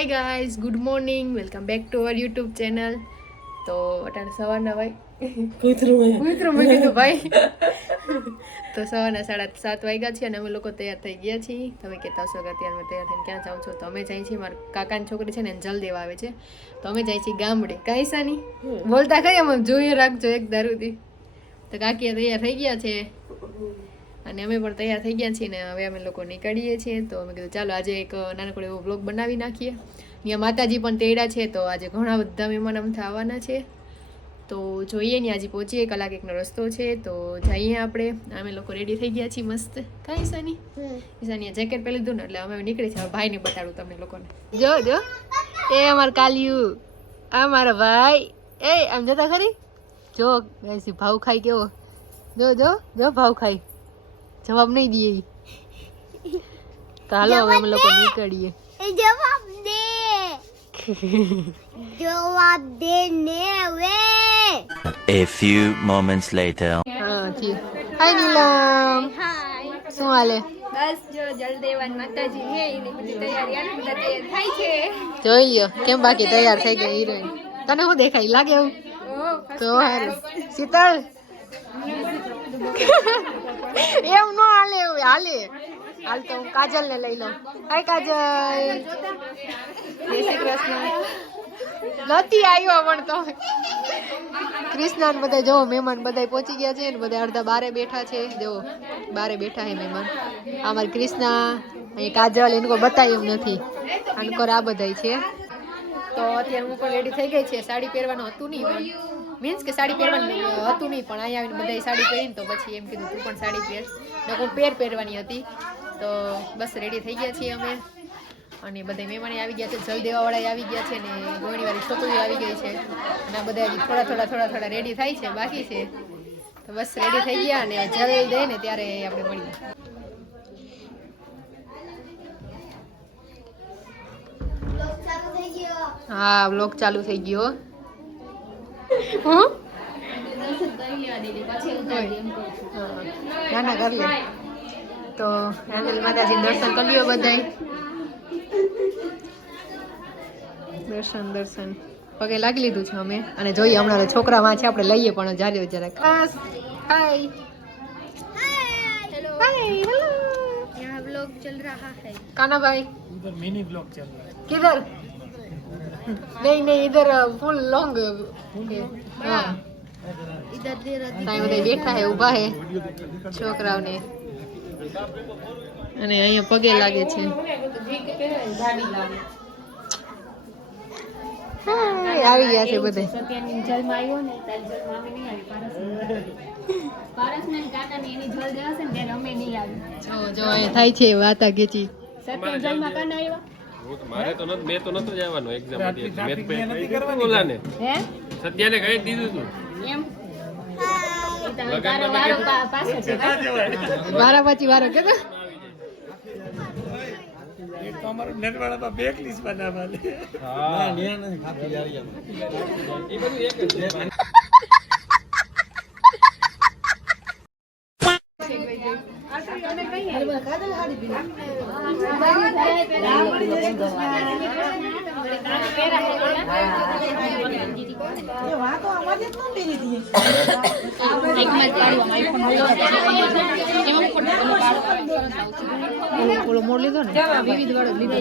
Hi guys, good morning, welcome back to our YouTube channel. તો અટાણે સવારના ભાઈ કૂતરું મેં કીધું ભાઈ તો સવારના 7:30 વાગ્યા છે અને અમે લોકો તૈયાર થઈ ગયા છીએ. તમે કહેતા હશો કે અત્યારે તૈયાર થઈને ક્યાં જાઉં છો? તો અમે જઈએ છીએ, મારા કાકાની છોકરી છે ને એને જલ દેવા આવે છે, તો અમે જઈએ છીએ ગામડે. કાંઈ સાની બોલતા કઈ અમે જોઈએ રાખજો એક દારૂથી. તો કાકીએ તૈયાર થઈ ગયા છે અને અમે પણ તૈયાર થઈ ગયા છીએ ને હવે અમે લોકો નીકળીએ છીએ. તો અમે કીધું ચાલો આજે એક નાનકડો એવો બ્લોગ બનાવી નાખીએ. અહીંયા માતાજી પણ તેડા છે, તો આજે ઘણા બધા મહેમાન અમથા આવવાના છે. તો જોઈએ ને આજે પહોંચીએ, કલાક એકનો રસ્તો છે, તો જઈએ આપણે. અમે લોકો રેડી થઈ ગયા છીએ મસ્ત. કાંઈ ઈશાની ઈશાનીએ જેકેટ પહેરી લીધું ને એટલે અમે નીકળી છે. ભાઈને બતાડું તમને લોકોને. જો જો એ અમાર કાલિયું, આ મારો ભાઈ. એ આમ જતા ખરી જો ગાઈસી ભાવ ખાઈ કેવો. જો જો જો ભાવ ખાઈ, જવાબ નહીં દે. તો હાલો હવે અમે લોકો નીકળીએ. જવાબ દે જવાબ દે ને way. A few moments later. હા જી. હાય નીલમ, હાય. શું હાલે? બસ જો જલદેવન માતાજી હે એની બધી તૈયારી આલી, બધા તૈયાર થાય છે. જોઈ લ્યો કેમ બાકી તૈયાર થઈ ગઈ હિરોઈન. તને શું દેખાય લાગે એવું? તો હારું. શીતલ એમ નો હાલે, એવું હાલે. હાલ તો હું કાજલ ને લઈ લઉં. હાય કાજલ, જય શ્રી કૃષ્ણ. નથી આવ્યો પણ તો કૃષ્ણ ને બધા જોવો મહેમાન બધા પહોંચી ગયા છે ને બધા અડધા બારે બેઠા છે. જો બારે બેઠા છે મહેમાન. અમારી કૃષ્ણ, અહીં કાજલ, એને કોઈ બતાવ્યું નથી. અનકોર આ બધા છે. તો અત્યારે હું પણ રેડી થઈ ગઈ છે. સાડી પહેરવાનું હતું નહીં, મીન્સ કે સાડી પહેરવાનું હતું નહીં, પણ અહીંયા આવીને બધાએ સાડી પહેરીને તો પછી એમ કીધું તું પણ સાડી પહેર. લોકો પહેરવાની હતી તો બસ રેડી થઈ ગયા છીએ અમે. અને બધા મહેમાન આવી ગયા છે, જલ દેવાવાળા આવી ગયા છે ને ગોળણીવાળી છોકરીઓ આવી ગઈ છે અને આ બધા હજી થોડા રેડી થાય છે, બાકી છે. તો બસ રેડી થઈ ગયા અને જલ દે ને ત્યારે આપણે મળીએ. હા વ્લોગ ચાલુ થઈ ગયો. ના ના કરી લે. તો માતાજી દર્શન કરી લ્યો બધાય. દર્શન પગે લાગી લીધું છે અમે અને જોઈએ હમણાં છોકરા માં છે, આપણે લઈએ પણ જારે જરાક. બસ હાય हेलो हाय हेलो, यहाँ व्लॉग चल रहा है. काना भाई इधर मिनी ब्लॉग चल रहा है. किधर? नहीं नहीं इधर फुल लॉन्ग. हाँ इधर दे रहा ત્યાં બધા બેઠા હે, ઊભા હે છોકરાઓને અને અહીંયા પગે લાગે છે. આવી ગયા છે બધા. સત્યાની જલમાં આવ્યો ને તારી જલમાં અમે નહીં આવી. પારસને કાકાની એની જલ દેવાશે ને ત્યારે અમે નહીં આવી. જો જો અહીંયા થાય છે વાતા ગેચી. સત્યા જલમાં કાના આવ્યા મારે તો મેં તો નતો જવાનો એક્ઝામ હતી, મેં બોલાને હે સત્યાને કહી દીધું તું. એમ તારો વારો પાસે છે. વારા પાછી વારો કેતો. एक तो हमारे नेट वाला पर बैक लिस्ट बनावा ले. હા नहीं नहीं खाती जा रही है. એ બધું એક જ છે. ઓલો મોડ લીધો ને વિવિધ વાળો લીધો.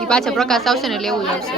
ઈ પાછા પ્રકાશ આવશે ને એટલે એવું આવશે.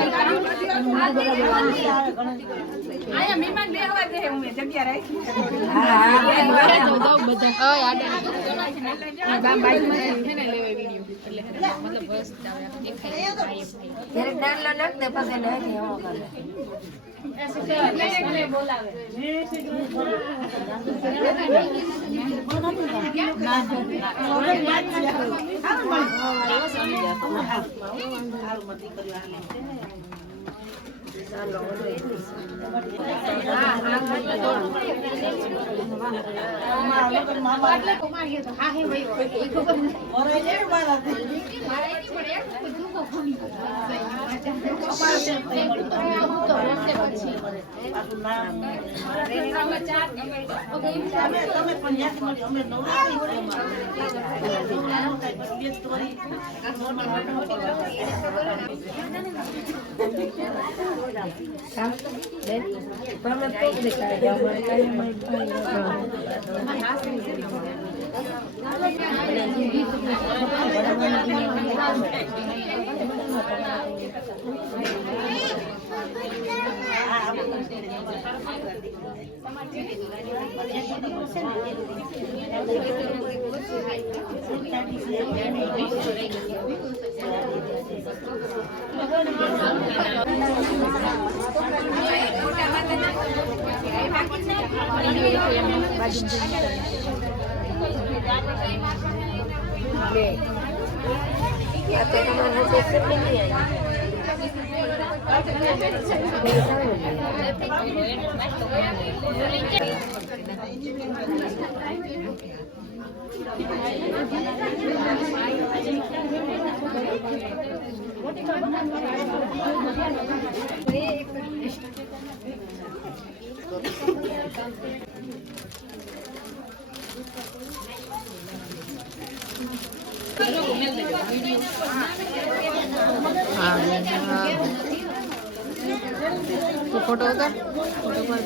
તો ફોટો ઉતાર ફોટો પર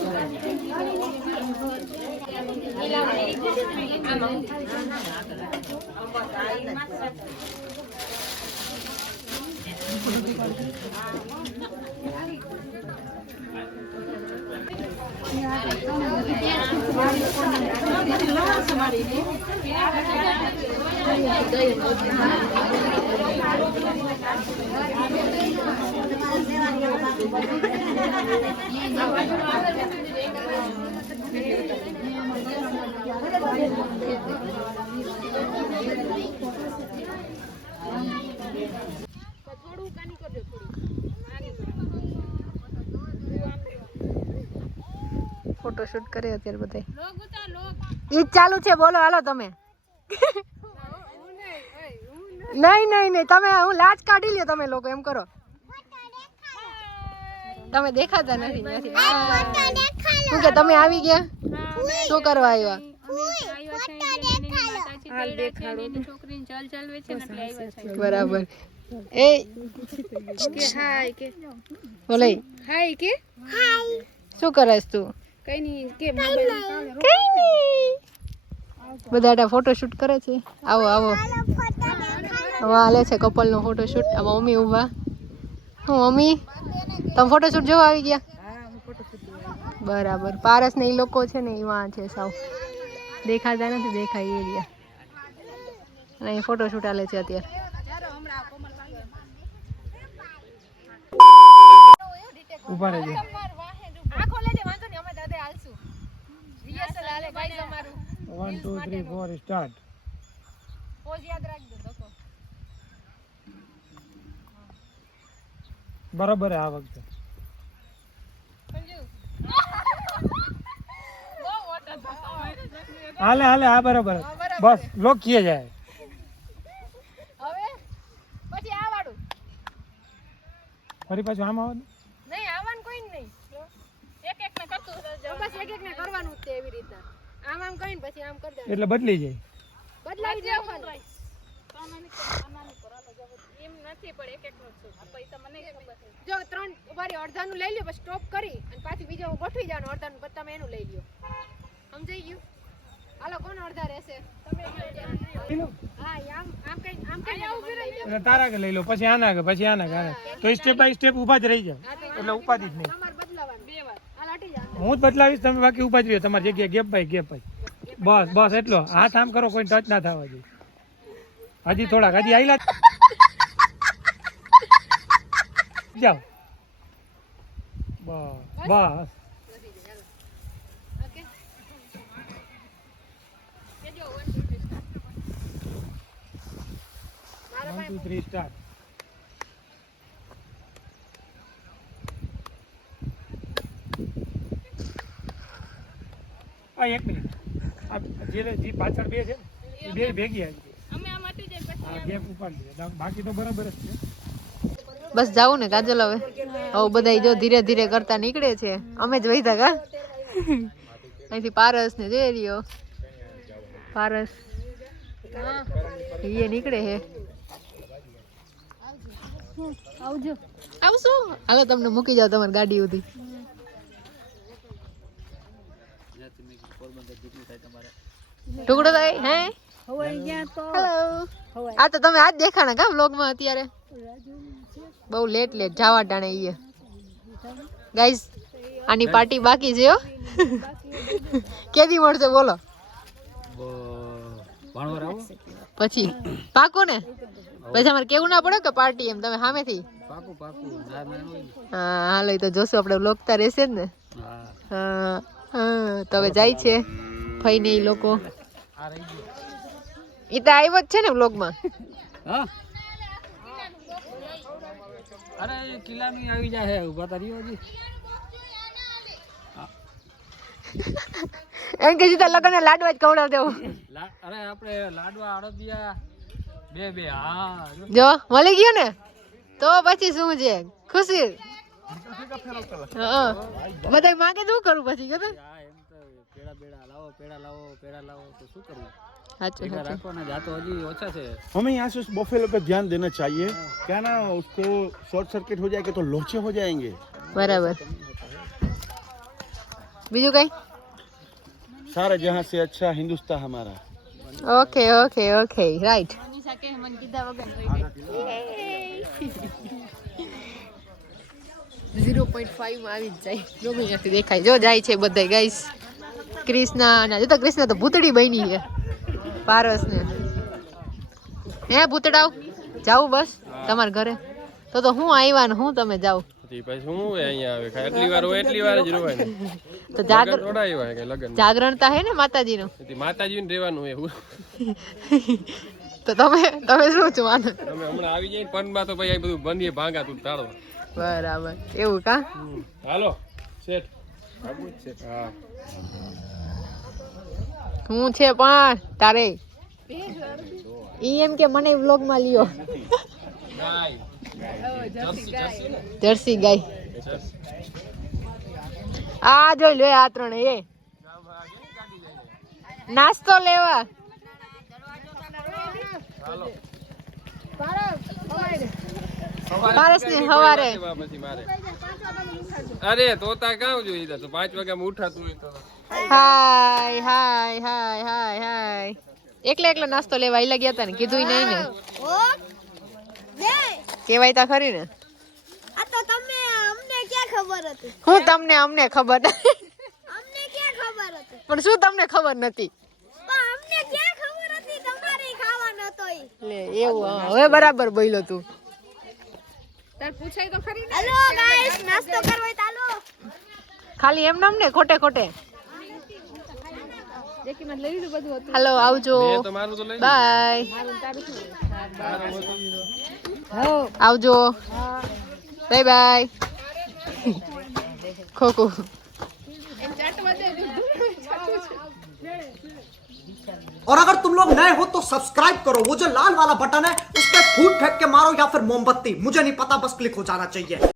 ફોટોશૂટ કરે અત્યારે બધા ઈ ચાલુ છે બોલો હાલો તમે નહીં નહીં નહીં તમે હું લાજ કાઢી લ્યો તમે લોકો એમ કરો તમે દેખાતા નથી શું કે તમે આવી ગયા શું કરવા આવ્યા બરાબર એ બોલે હાય કે શું કરસ તું કઈ નહીં બધા ફોટોશૂટ કરે છે આવો આવો હવે હાલે છે કપલ નો ફોટોશૂટ આમાં મમ્મી ઊભા હું મમ્મી તમે ફોટોશૂટ જોવા આવી ગયા બરાબર પારસ ને એ લોકો છે ને એમાં છે સાવ દેખાતા નથી દેખાય એ રહ્યા અને અહીં ફોટોશૂટ હાલે છે અત્યારે ઉભા રહેજો આખો લેજે વાંધો નહીં અમે દાદા હાલશું રિહર્સલ હાલે ગાઈસ અમારું 1 2 3 4 સ્ટાર્ટ પોઝ યાદ રાખજો દકો બરાબર આ વખતે સમજુ હાલે હાલે આ બરાબર બસ લોકીએ જાય હવે પછી આ વાળું ફરી પાછું આમ આવવાનું નહીં આવવાનું કોઈ નહીં એક એક ને કરતું બસ એક એક ને કરવાનું જ છે એવી રીતના આમ આમ કરીને પછી આમ કરી દેવાનું એટલે બદલી જાય બદલાવી દેવાનું એમ નથી પણ એક એક નું છું પૈસા મને ખબર છે જો ત્રણ વારી અડધાનું લઈ લ્યો પછી સ્ટોપ કરી અને પાછી બીજા ગોઠવી જવાનું અડધાનું પછી તમે એનું લઈ લ્યો સમજાઈ ગયું હાલો કોણ અડધા રહેશે તમે હા આમ આમ કઈ ઊભી રહી જાવ એટલે તારા કે લઈ લો પછી આના કે પછી આના કે તો સ્ટેપ બાય સ્ટેપ ઊભા જ રહી જાવ એટલે ઉપાધિ જ નહીં તમારે બદલાવાનું બે વાર હાલ હટી જાવ હું જ બદલાવીશ તમે બાકી ઉભા જ રહ્યો તમારી જગ્યાએ ગેપ બાય બસ બસ એટલો હાથ આમ કરો કોઈ ટચ ના થવા જોઈએ હજી થોડાક હજી આઈલા જાઓ બસ બસ ઓકે 1 2 3 સ્ટાર્ટ આ એક મિનિટ આ જે પાછળ બે છે એ બે ભેગી આવી અમે આમાંથી જઈ પછી હા ગેપ ઉપાડી દે બાકી તો બરાબર જ છે બસ જાવું ને કાજલ હવે બધા જો ધીરે ધીરે કરતા નીકળે છે અમે જ વહીતા કા અહીંથી પારસ ને જોઈ રહ્યો પારસ એ નીકળે હે આવજો આવશું હાલો તમને મૂકી જાવ તમારી ગાડી સુધી ટુકડો થાય હે હેલો આ તો તમે આજ દેખાણા કા વ્લોગ માં અત્યારે બહુ લેટ જાવા ટાણે ઈએ ગાઈસ આની પાર્ટી બાકી છે હો કેદી મળશે બોલો પછી પાકો ને પછી અમારે કેવું ના પડે કે પાર્ટી એમ તમે સામેથી હા હાલો તો જોશું આપણે લોકતા રહેશે જ ને હા હા તો હવે જાય છે ફઈ ને ઈ લોકો ઈ તો આવ્યો જ છે ને વ્લોગમાં અરે કિલ્લાની આવી જાય ઉભા તારી હજી એમ કે સીધા લગન લાડવા જ ખવડાવ દેવું અરે આપણે લાડવા અડદિયા બે હા જો મળી ગયો ને તો પછી શું છે ખુશી હા બધા માંગે શું કરું પછી કે એમ તો પેડા લાવો તો શું કરવું સાચું રાખવાના જાતો હજી ઓછા છે हमें यहाँ से उस बफेलो पे ध्यान देना चाहिए क्या ना उसको शॉर्ट सर्किट हो जाएगा तो लोचे हो जाएंगे બરાબર બીજું કઈ सारा जहाँ से अच्छा हिंदुस्तान हमारा okay okay okay right Manisha કે મન કીધા વગર 0.5 માં આવી જ જાય જો અહીંયાથી દેખાય જો જાય છે બધા ગાઈસ ક્રિષ્ના ના જો તો ક્રિષ્ના તો ભૂતડી બની છે પારસ ને હે ભૂતડાવ જાવ બસ તમારા ઘરે તો હું આવ્યા ને હું તમે જાવ પછી શું હોય અહીંયા આવે એટલી વાર હોય એટલી વાર જ રોવાય ને તો જાગરણ થોડા આવ્યા કે લગન જાગરણતા હે ને માતાજીનો માતાજીને રહેવાનું એવું તો તમે શું છો આને તમે હમણાં આવી જાય પનમાં તો પછી બધું બંધીએ ભાંગા તું તાળો બરાબર એવું કા હાલો સેટ હા હું છે પણ તારે ઈ એમ કે મને વ્લોગ માં લ્યો જર્સી ગાય આ જોઈ લો આ ત્રણ એ નાસ્તો લેવા પારસ ને હવારે પછી મારે અરે તોતા કામ જોઈ તો 5 વાગ્યામાં ઉઠાતું હોય તો હાય હાય હાય હાય હાય એકલા નાસ્તો લેવા આઈ ગયા હતા ને કીધું નહીં ને કેવાય તા ખરી ને આ તો તમને અમને ક્યાં ખબર હતી હું તમને અમને ખબર અમને ક્યાં ખબર હતી પણ શું તમને ખબર નથી પણ અમને ક્યાં ખબર હતી તમારે ખાવાનો હતો ઈ લે એવું હા, હવે બરાબર બોલ્યો તું હેલો ગાઈસ નાસ્તો કરવા ચાલો ખાલી એમ નામ ને ખોટે ખોટે હાલો આવજો મેં તો મારું તો લઈ બાય આવજો બાય બાય ખોખો और अगर तुम लोग नए हो तो सब्सक्राइब करो वो जो लाल वाला बटन है उस पर फूट फेंक के मारो या फिर मोमबत्ती मुझे नहीं पता बस क्लिक हो जाना चाहिए